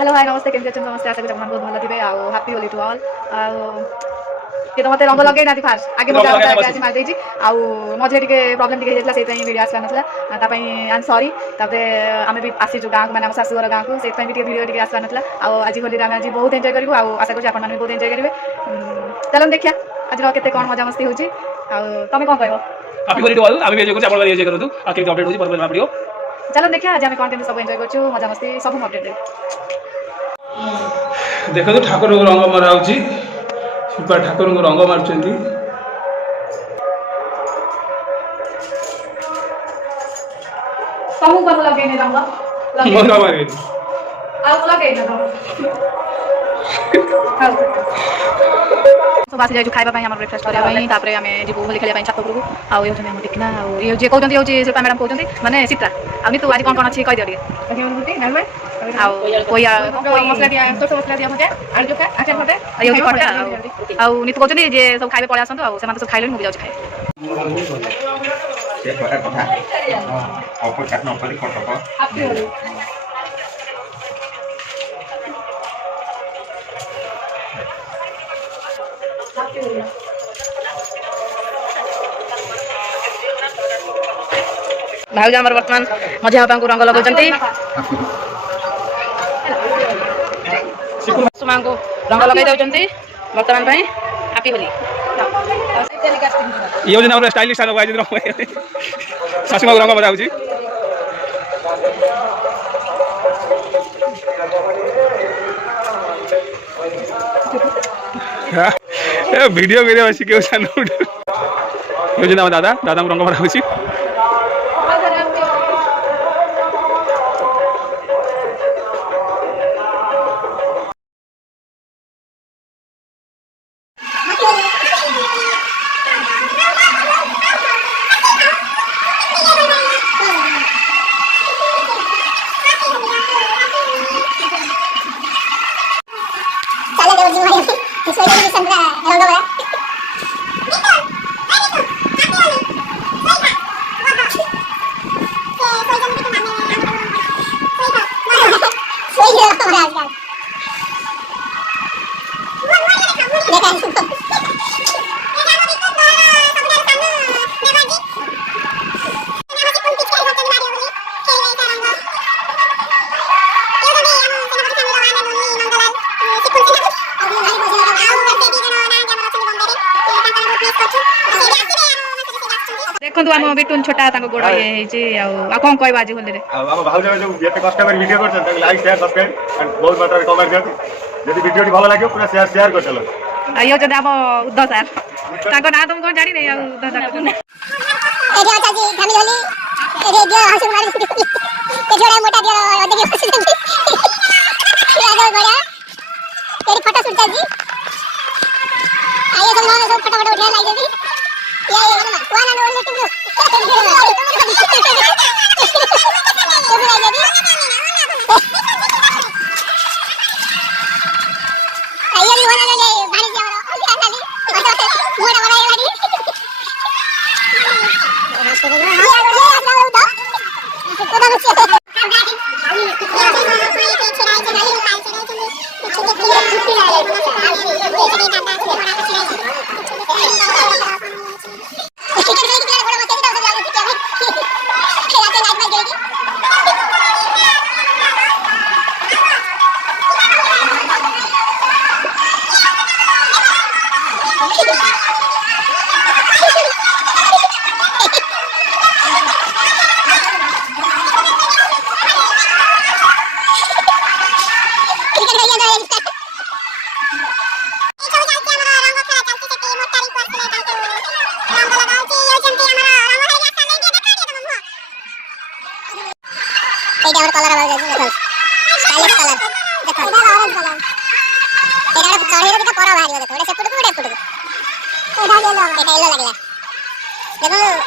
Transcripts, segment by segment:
Hello hi नमस्ते केमती अच्छा नमस्ते आशा करूँ आप बहुत भल थे हैप्पी होली टू ऑल ये तो मत रंग लगे ना फास्ट आगे मुझे आज मार देती मझे टे प्रोब्लेम टे होता से भिडियो आसला नाला आई एम सॉरी आम भी आसीचु गाँव को मैंने शाशुघर गाँव को से भिडियो टे आसला नाला आज होली आम आज बहुत एंजॉय करूँ आशा करूँ आप बहुत एंजॉय करेंगे चलो देखिए आज के कौन मजा मस्ती होती तुम कौन कह हैप्पी होली टू ऑल आम भी एंजॉय करूँ आप एंजॉय करूँ आके अपडेट होची पर वीडियो चलो देखिए आज आम कौन केमी सब एंजॉय करूँ मजा मस्ती सब अपडेट देव देखो ठाकुर को रंग मरा शिल्पा ठाकुर को रंग मार्चंट तुमको कौन लगे रंग लगे सब आसी जाइए खाइबा आम ब्रेकफास्ट करने आम जीव होली खेल छात उपरको आउ ये टिकना ये जी कहते हूँ शिल्पा मैडम कहते मानने चित्रा आनी तू आज कौन कौन अच्छी कहीदे मसला दिया छोट मसला दिया भजा आलू चोखा आचार खटा ये खटा नीतू कहते जे सब खाइबे पलि आसतु से सब खाइले मुझे जाऊँ खाए भाउज आम बर्तमान मझे बापा को रंग लगे सुमा को रंग लगे दौरान बर्तमान हैप्पी होली ये स्टाइलिश शाशुमा रंग मजा वीडियो वीडियो शिखे दादा दादा रंग मरा देखो आम बिटुन छोटा गोड़ ये कौन कह आज होली भाज जो कष्ट कर वीडियो कर लाइक शेयर सब्सक्राइब बहुत मात्रा कमेंट दिखाती जब वीडियो भल लगे पूरा शेयर शेयर कर चलो ये होते आम उद्धव सार ना तुम कौन जानी नहीं उद्धव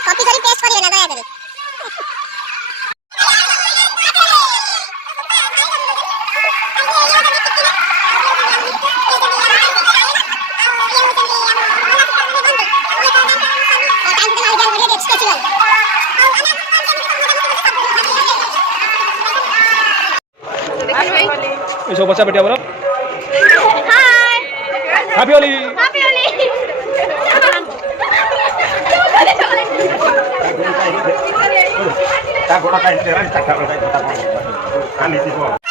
कॉपी करी पेस्ट करिए ना दया करी এইসব বচ্চা বেটি আমার hi happy Holi happy Holi Tak guna kain cerah, tak guna kain cerah. Kan itu.